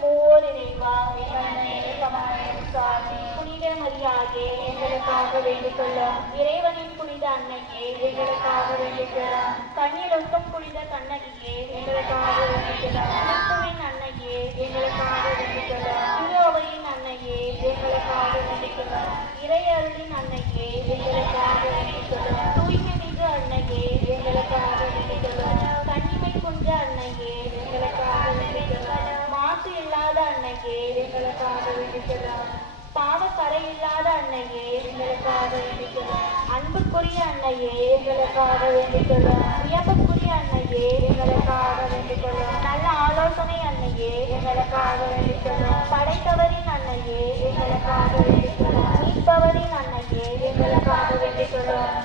மூவோர் இறைவா புனித மரியாயே எங்களுக்காக வேண்டிக் கொள்ளும். இறைவனின் புனித அன்னையே எங்களுக்காக வேண்டிக் கொள்ளும். கண்ணிலொக்கும் புனித கண்ணகியே எங்களுக்காக வேண்டிக் கொள்ளும். கிறிஸ்துவின் அன்னையே எங்களுக்காக வேண்டிக் கொள்ளும். திருவையின் அன்னையே எங்களுக்காக வேண்டிக் கொள்ளும். இறையருளின் அன்னையே எங்களுக்காக வேண்டிக் கொள்ளும். தூய்மை மிகு அன்னையே எங்களுக்காக வேண்டிக் கொள்ளும். கண்ணிமை குன்ற அன்னையே எங்களுக்காக வேண்டிக் கொள்ளும். மாசு இல்லாத அன்னையே எங்களுக்காக வேண்டிக் கொள்ளும். பாவக்கரை இல்லாத அன்னையே எங்களுக்காக வேண்டிக் கொள்ளும். அன்புக்குரிய அன்னையே எங்களுக்காக வேண்டிக் கொள்ளும். வியப்புக்குரிய அன்னையே எங்களுக்காக வேண்டிக் கொள்ளும். நல்ல ஆலோசனை அன்னையே எங்களுக்காக வேண்டிக் கொள்ளும். படைத்தவரின் அன்னையே எங்களுக்காக வேண்டிக் கொள்ளும். மீட்பவரின் அன்னையே எங்களுக்காக வேண்டிக் கொள்ளும்.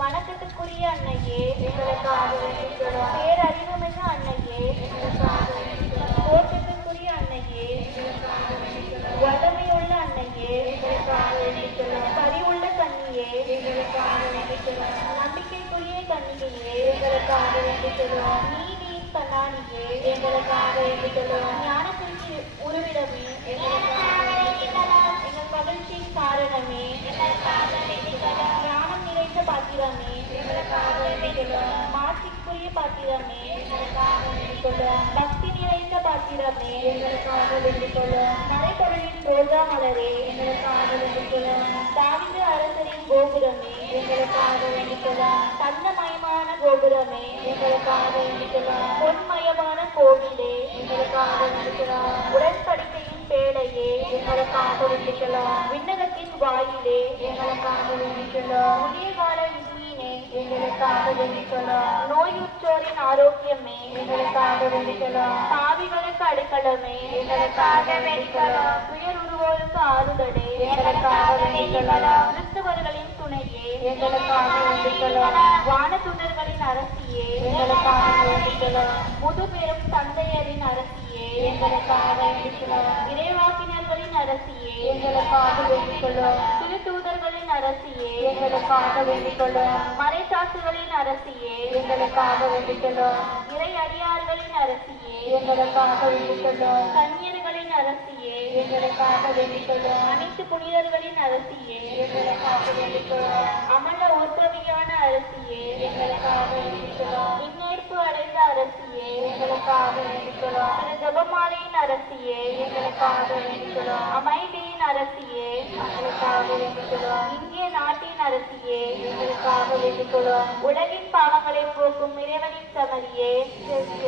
வணக்கத்துக்குரிய அன்னையே எங்களுக்காக வேண்டிக் கொள்ளும். பேரறிவுமிகு அன்னையே எங்களுக்காக வேண்டிக் கொள்ளும். போற்றத்துக்குரிய அன்னையே எங்களுக்காக வேண்டிக் கொள்ளும். வல்லமையுள்ள அன்னையே எங்களுக்காக வேண்டிக் கொள்ளும். பரிவுள்ள கன்னியே எங்களுக்காக வேண்டிக் கொள்ளும். நம்பிக்கைக்குரிய கன்னிகையே எங்களுக்காக வேண்டிக் கொள்ளும். நீதியின் கண்ணாடியே எங்களுக்காக வேண்டிக் கொள்ளும். ஞானத்திற்கு உருவிடமே எங்களுக்காக வேண்டிக் கொள்ளும். எங்கள் மகிழ்ச்சியின் காரணமே எங்களுக்காக வேண்டிக் கொள்ளும். ஞானம் நிறைந்த பாத்திரமே எங்களுக்காக வேண்டிக் கொள்ளும். மாட்சிக்குரிய பாத்திரமே எங்களுக்காக வேண்டிக் கொள்ளும். பக்தி நிறைந்த பாத்திரமே எங்களுக்காக வேண்டிக் கொள்ளும். மலைப்பொருளின் ரோஜா மலரே எங்களுக்காக வேண்டிக் கொள்ளும். தாவீது அரசரின் கோபுரமே எங்களுக்காக வேண்டிக் கொள்ளும். தன்னமயமான கோபுரமே எங்களுக்காக வேண்டிக் கொள்ளும். பொன்மயமான கோவிலே எங்களுக்காக வேண்டிக் கொள்ளும். உடன்படிக்கையின் பேழையே எங்களுக்காக வேண்டிக் கொள்ளும். விண்ணகத்தின் வாயிலே எங்களுக்காக வேண்டிக் கொள்ளும். புதிய கால விண்மீனே எங்களுக்காக வேண்டிக் கொள்ளும். நோயுற்றோரின் ஆரோக்கியமே எங்களுக்காக வேண்டிக் கொள்ளும். பாவிகளுக்கு அடைக்கலமே எங்களுக்காக வேண்டிக் கொள்ளும். துயருறுவோருக்கு ஆறுதலே எங்களுக்காக வேண்டிக் கொள்ளும். கிறிஸ்தவர்களின் துணையே எங்களுக்காக வேண்டிக் கொள்ளும். வானதூதர்களின் அரசியே எங்களுக்காக வேண்டிக் கொள்ளும். முதுபெரும் தந்தையரின் அரசியே எங்களுக்காக வேண்டிக் கொள்ளும். இறைவாக்கினர்களின் அரசியே எங்களுக்காக வேண்டிக் கொள்ளும். திருத்தூதர்களின் அரசியே எங்களுக்காக வேண்டிக் கொள்ளும். மறைசாட்சிகளின் அரசியே எங்களுக்காக வேண்டிக் கொள்ளும். இறை அடியார்களின் அரசியே எங்களுக்காக வேண்டிக் கொள்ளும். கன்னியர்களின் அரசியே எங்களுக்காக வேண்டிக் கொள்ளும். அனைத்து புனிதர்களின் அரசியே எங்களுக்காக வேண்டிக் கொள்ளும். அமல உற்பவியான அரசியே எங்களுக்காக வேண்டிக் கொள்ளும். இந்நேர்ப்பு அடைந்த அரசியே எங்களுக்காக வேண்டிக் கொள்ளும். திரு ஜெபமாலையின் அரசியே எங்களுக்காக வேண்டிக் கொள்ளும். அமைதியின் அரசியே எங்களுக்காக வேண்டிக் கொள்ளும். இந்திய நாட்டின் அரசியே எங்களுக்காக வேண்டிக் கொள்ளும். உலகின் பாவங்களை போக்கும் இறைவனின் சமரியே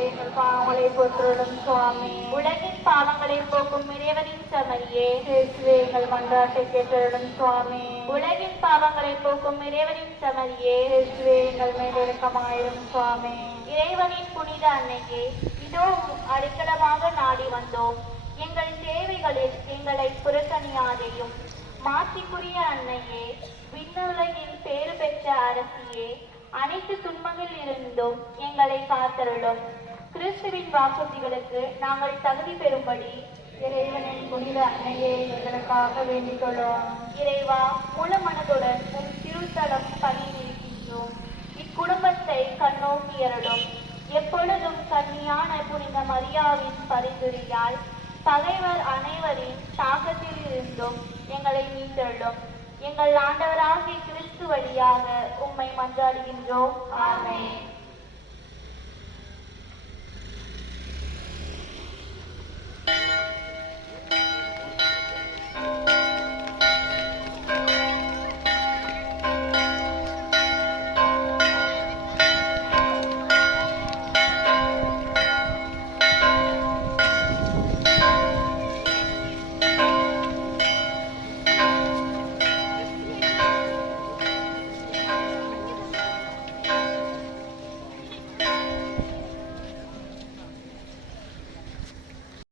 எங்கள் பாவங்களை போற்றுடன் சுவாமி. உலகின் பாவங்களை போக்கும் இறைவனின் சமரியே எங்கள் மன்றாட்டை கேட்டருடன் சுவாமி. உலகின் பாவங்களை போக்கும் இறைவனின் சமரியே எங்கள் மேலிரக்கமாயிரும் சுவாமி. இறைவனின் புனித அன்னையே, இதோ அடைக்கலமாக நாடி வந்தோம். எங்கள் தேவைகளில் எங்களை புறக்கணியாதையும். மாட்சிக்குரிய அன்னையே, விண்ணுலகின் பேறு பெற்ற அரசியே, அனைத்து துன்பங்களில் இருந்தும் எங்களை காத்தருளும். கிறிஸ்துவின் வாக்குறுதிகளுக்கு நாங்கள் தகுதி பெறும்படி இறைவனின் புனித அன்னையே எங்களுக்காக வேண்டிக் கொள்ளும். இறைவா, முழு மனதுடன் உம் திருத்தலம் பணியிருக்கின்றோம். இக்குடும்பத்தை கண்ணோக்கியருளும். எப்பொழுதும் கன்னியான புனித மரியாவின் பரிந்துரையால் பகைவர் அனைவரின் தாக்கத்தில் இருந்தும் எங்களை மீட்டருளும். எங்கள் ஆண்டவராகிய கிறிஸ்து வழியாக உம்மை மன்றாடுகின்றோம். ஆமென்.